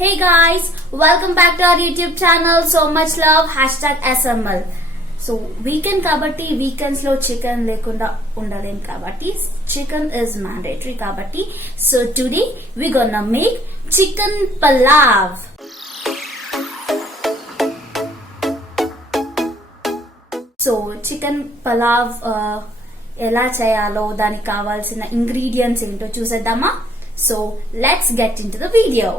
Hey guys, welcome back to our YouTube channel. So much love. #SML. So weekend kabatti weekends lo chicken lekunda undalem kabatti chicken is mandatory kabatti. So today we're gonna make chicken palav. So chicken palav ఎలా చేయాలో దానికి కావాల్సిన ఇంగ్రీడియంట్స్ ఏంటో చూసేద్దామా. So let's get in to the video.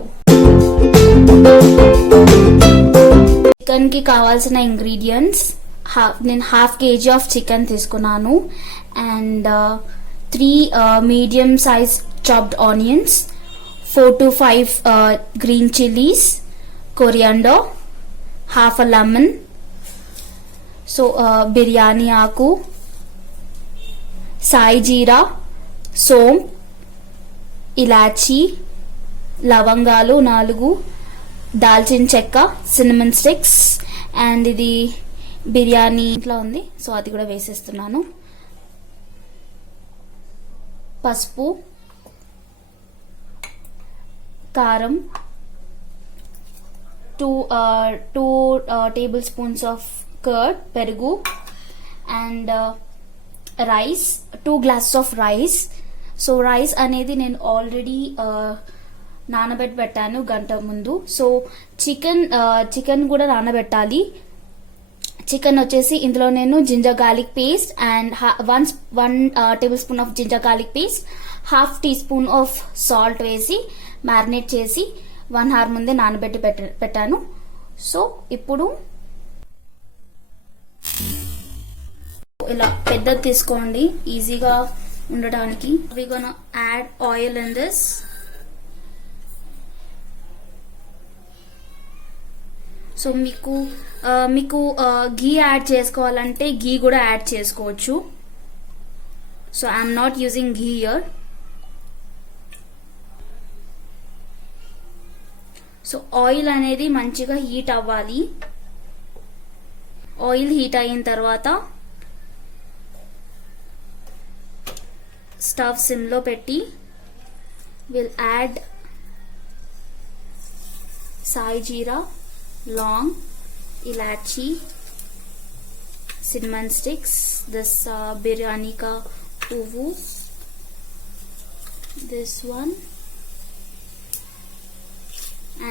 Chicken కి కావాల్సిన ఇంగ్రీడియంట్స్ నేను half KG of chicken తీసుకున్నాను అండ్ 3 మీడియం సైజ్ చాప్డ్ ఆనియన్స్, 4 to 5 గ్రీన్ చిల్లీస్, కొరియాండర్, హాఫ్ అ లెమన్, సో బిర్యానీ ఆకు, సాయి జీరా, సోంప్, ఇలాచీ, లవంగాలు 4, దాల్చిన చెక్క, సిన్నమన్ స్టిక్స్ అండ్ ఇది బిర్యానీ ఇంట్లో ఉంది సో అది కూడా వేసేస్తున్నాను. పసుపు, కారం, 2 టేబుల్ స్పూన్స్ ఆఫ్ కర్డ్ పెరుగు and rice, 2 glasses of rice. So rice అనేది నేను ఆల్రెడీ నానబెట్టి పెట్టాను గంట ముందు. సో చికెన్ కూడా నానబెట్టాలి. చికెన్ వచ్చేసి ఇందులో నేను ginger garlic paste and 1 tablespoon of ginger garlic paste, ½ teaspoon of salt వేసి మ్యారినేట్ చేసి 1 hour ముందే నానబెట్టి పెట్టాను. సో ఇప్పుడు ఇలా పెద్దది తీసుకోండి ఈజీగా ఉండడానికి. We gonna add oil in this. So మీకు ఘీ యాడ్ చేసుకోవాలంటే ఘీ కూడా యాడ్ చేసుకోవచ్చు. So I'm not using ghee here. So oil అనేది మంచిగా హీట్ అవ్వాలి. ఆయిల్ హీట్ అయిన తర్వాత స్టవ్ సిమ్ లో పెట్టి విల్ యాడ్ సాయి జీరా, లాంగ్, elaichi, cinnamon sticks, this biryani కా పువ్వు, this one,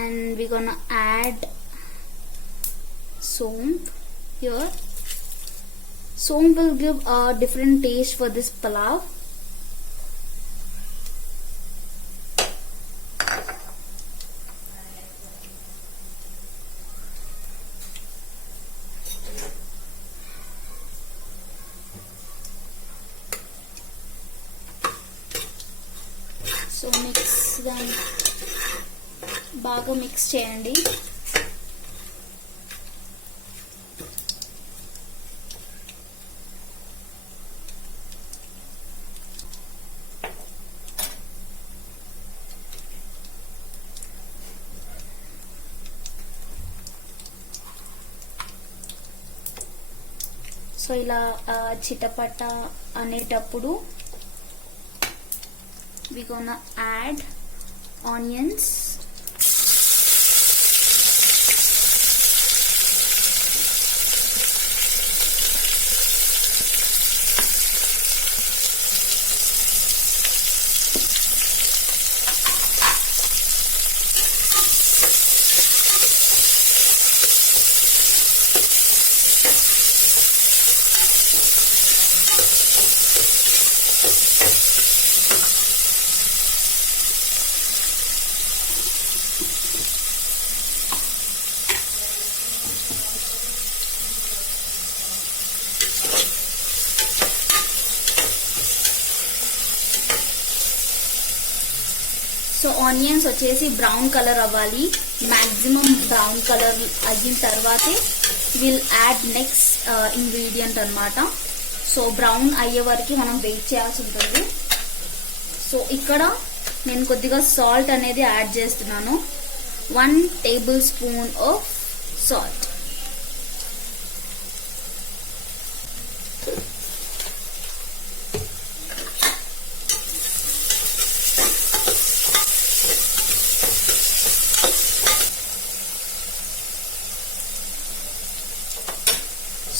and we're gonna add somp here. Somp will give a different taste for this palav. So బాగా మిక్స్ చేయండి. సో ఇలా చిటపట అనేటప్పుడు we gonna add onions, so onions వచ్చేసి brown colour అవ్వాలి. Maximum brown colour అయిన తర్వాతే విల్ యాడ్ నెక్స్ట్ ఇంగ్రీడియంట్ అన్నమాట. సో బ్రౌన్ అయ్యే వరకు మనం వెయిట్ చేయాల్సి ఉంటుంది. సో ఇక్కడ నేను కొద్దిగా సాల్ట్ అనేది యాడ్ చేస్తున్నాను. 1 tablespoon ఆఫ్ సాల్ట్.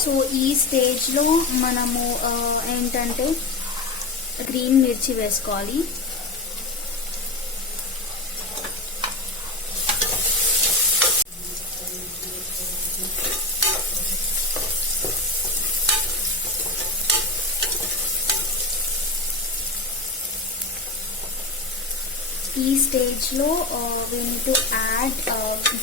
సో ఈ స్టేజ్లో మనము ఏంటంటే గ్రీన్ మిర్చి వేసుకోవాలి. ఈ స్టేజ్లో we need to add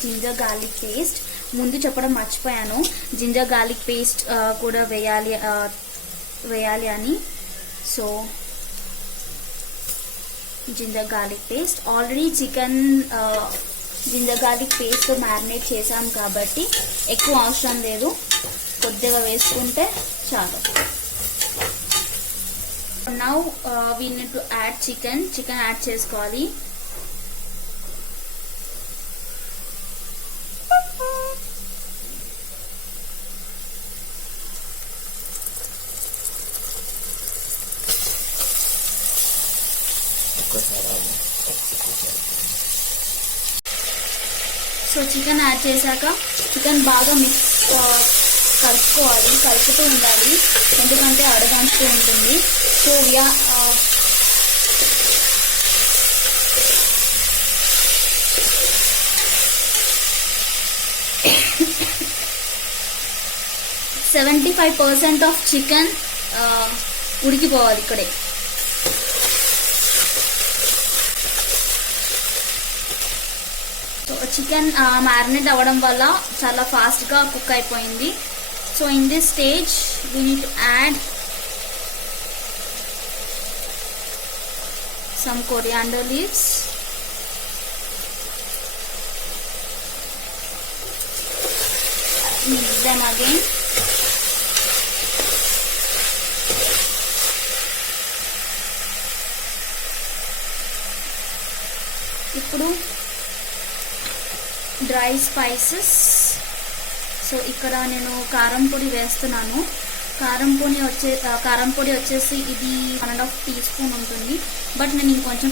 ginger garlic paste. ముందు చెప్పడం మర్చిపోయాను, జింజర్ గార్లిక్ పేస్ట్ కూడా వేయాలి అని. So ginger garlic paste already chicken ginger garlic paste marinate చేసాం కాబట్టి ఎక్కువ అవసరం లేదు, కొద్దిగా వేసుకుంటే చాలు. Now we need to add chicken add చేసుకోవాలి. సో చికెన్ యాడ్ చేశాక చికెన్ బాగా కలుపుతూ ఉండాలి, ఎందుకంటే అడగంటూ ఉంటుంది. సో 75% ఆఫ్ చికెన్ ఉడికిపోవాలి ఇక్కడే. సో చికెన్ మ్యారినేట్ అవ్వడం వల్ల చాలా ఫాస్ట్గా కుక్ అయిపోయింది. So in this stage we need to add some coriander leaves, mix them again. ఇప్పుడు డ్రై స్పైసెస్. సో ఇక్కడ నేను కారం పొడి వేస్తున్నాను. కారం పొడి వచ్చేసి ఇది 1.5 టీ స్పూన్ ఉంటుంది, బట్ నేను ఇంకొంచెం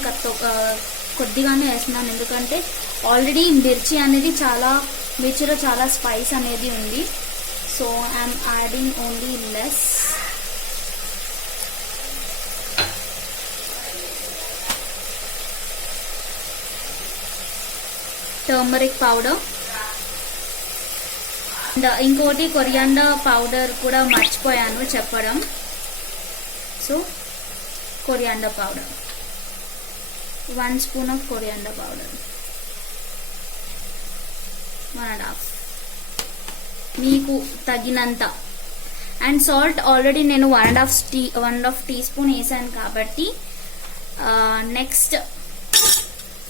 కొద్దిగానే వేస్తున్నాను, ఎందుకంటే ఆల్రెడీ మిర్చిలో చాలా స్పైస్ అనేది ఉంది. So I'm adding only less. Turmeric powder, ఇంకోటి కొరియాండర్ పౌడర్ కూడా మర్చిపోయాను చెప్పడం. So coriander powder 1 spoon of coriander powder, 1.5 మీకు తగినంత. అండ్ సాల్ట్ ఆల్రెడీ నేను 1.5 టీ స్పూన్ వేసాను కాబట్టి నెక్స్ట్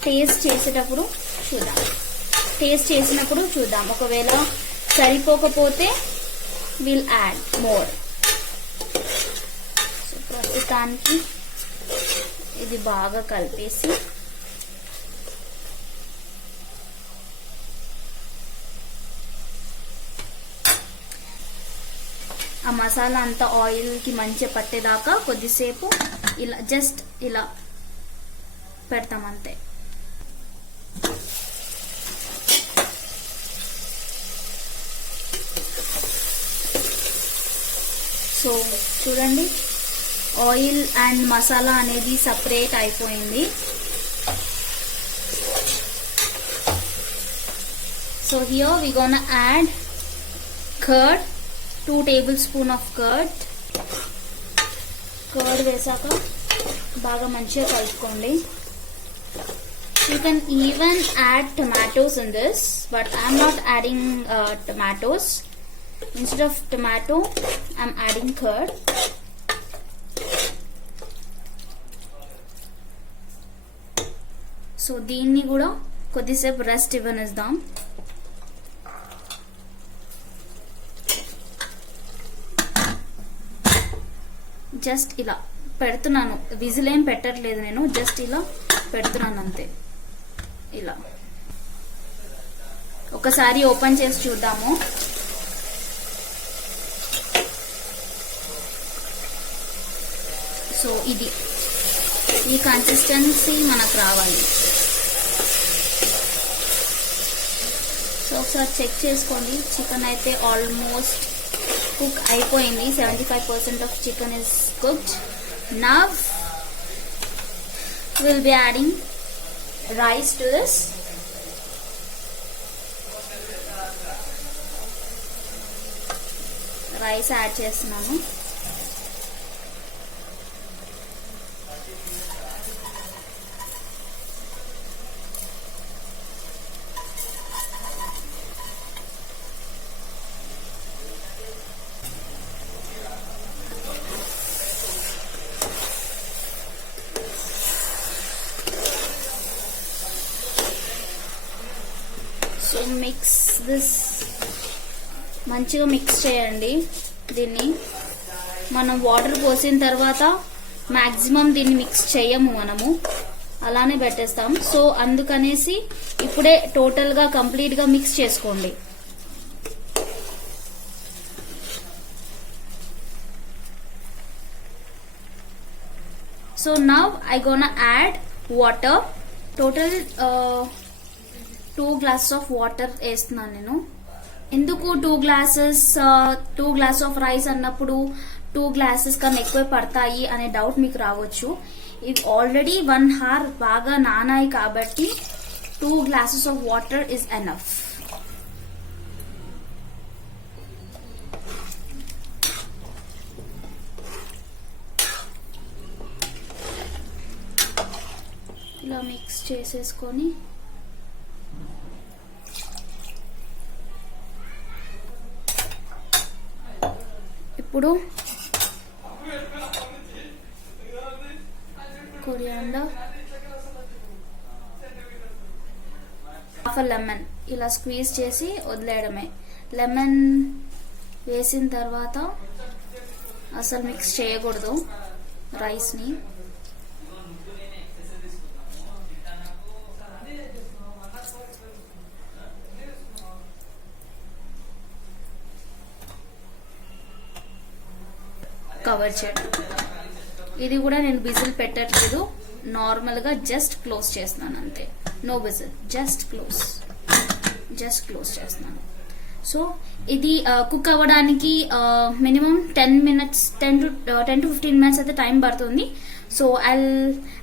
టేస్ట్ చేసినప్పుడు చూద్దాం. ఒకవేళ సరిపోకపోతే విల్ యాడ్ మోర్. సో ప్రస్తుతానికి ఇది బాగా కలిపేసి ఆ మసాలా అంతా ఆయిల్కి మంచిగా పట్టేదాకా కొద్దిసేపు ఇలా పెడతాం అంతే. సో చూడండి, ఆయిల్ అండ్ మసాలా అనేది సపరేట్ అయిపోయింది. So here we gonna add curd, 2 tablespoons of curd వేసాక బాగా మంచిగా కలుపుకోండి. You can even add tomatoes in this, but I'm not adding tomatoes. Instead of tomato, I'm adding curd. So దీన్ని కూడా కొద్దిసేపు రెస్ట్ ఇవ్వనిద్దాం. జస్ట్ ఇలా పెడుతున్నాను, విజిల్ ఏం పెట్టట్లేదు నేను, జస్ట్ ఇలా పెడుతున్నాను అంతే. ఇలా ఒకసారి ఓపెన్ చేసి చూద్దాము. సో ఈ కన్సిస్టెన్సీ మనకు రావాలి. సో ఒకసారి చెక్ చేసుకోండి. చికెన్ అయితే ఆల్మోస్ట్ కుక్ అయిపోయింది. 75% of chicken is cooked. Now will be adding rise to this. Rice add చేస్తున్నాను. సో మిక్స్ దిస్, మంచిగా మిక్స్ చేయండి. దీన్ని మనం వాటర్ పోసిన తర్వాత మాక్సిమం దీన్ని మిక్స్ చేయము, మనము అలానే పెట్టేస్తాం. సో అందుకనేసి ఇప్పుడే టోటల్ గా కంప్లీట్ గా మిక్స్ చేసుకోండి. So now I gonna add water. Total 2 glasses of water వేస్తున్నాను నేను. ఎందుకు 2 గ్లాసెస్ ఆఫ్ రైస్ అన్నప్పుడు 2 గ్లాసెస్ కన్నా ఎక్కువ పడతాయి అనే డౌట్ మీకు రావచ్చు. ఇవి ఆల్రెడీ 1 hour బాగా నానాయి కాబట్టి 2 glasses of water is enough. ఇలా మిక్స్ చేసేసుకొని ఇప్పుడు కొరియాండర్, హాఫ్ లెమన్ ఇలా స్క్వీజ్ చేసి వదిలేయడమే. లెమన్ వేసిన తర్వాత అసలు మిక్స్ చేయకూడదు రైస్ ని. కవర్ చేయడం. ఇది కూడా నేను విజిల్ పెట్టట్లేదు, నార్మల్ గా జస్ట్ క్లోజ్ చేస్తున్నాను అంతే. నో విజిల్, జస్ట్ క్లోజ్ చేస్తున్నాను. సో ఇది కుక్ అవ్వడానికి మినిమం 10 to 15 minutes అయితే టైం పడుతుంది. So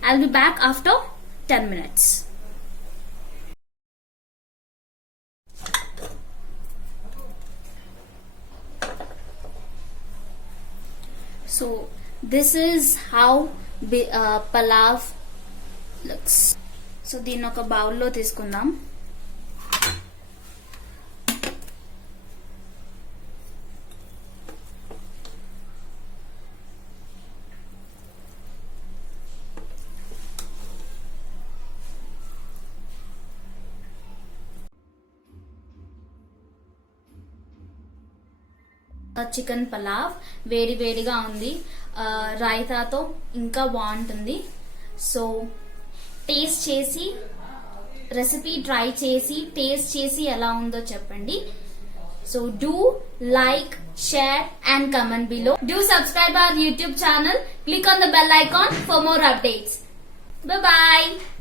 I'll be back after 10 minutes. So this is how palav looks. So దీన్ని ఒక బౌల్లో తీసుకుందాం. చికెన్ పలావ్ వేడి వేడిగా ఉంది, రైతాతో ఇంకా బాగుంటుంది. సో టేస్ట్ చేసి, రెసిపీ ట్రై చేసి టేస్ట్ చేసి ఎలా ఉందో చెప్పండి. So do like, share and comment below. Do subscribe our YouTube channel. Click on the bell icon for more updates. Bye bye.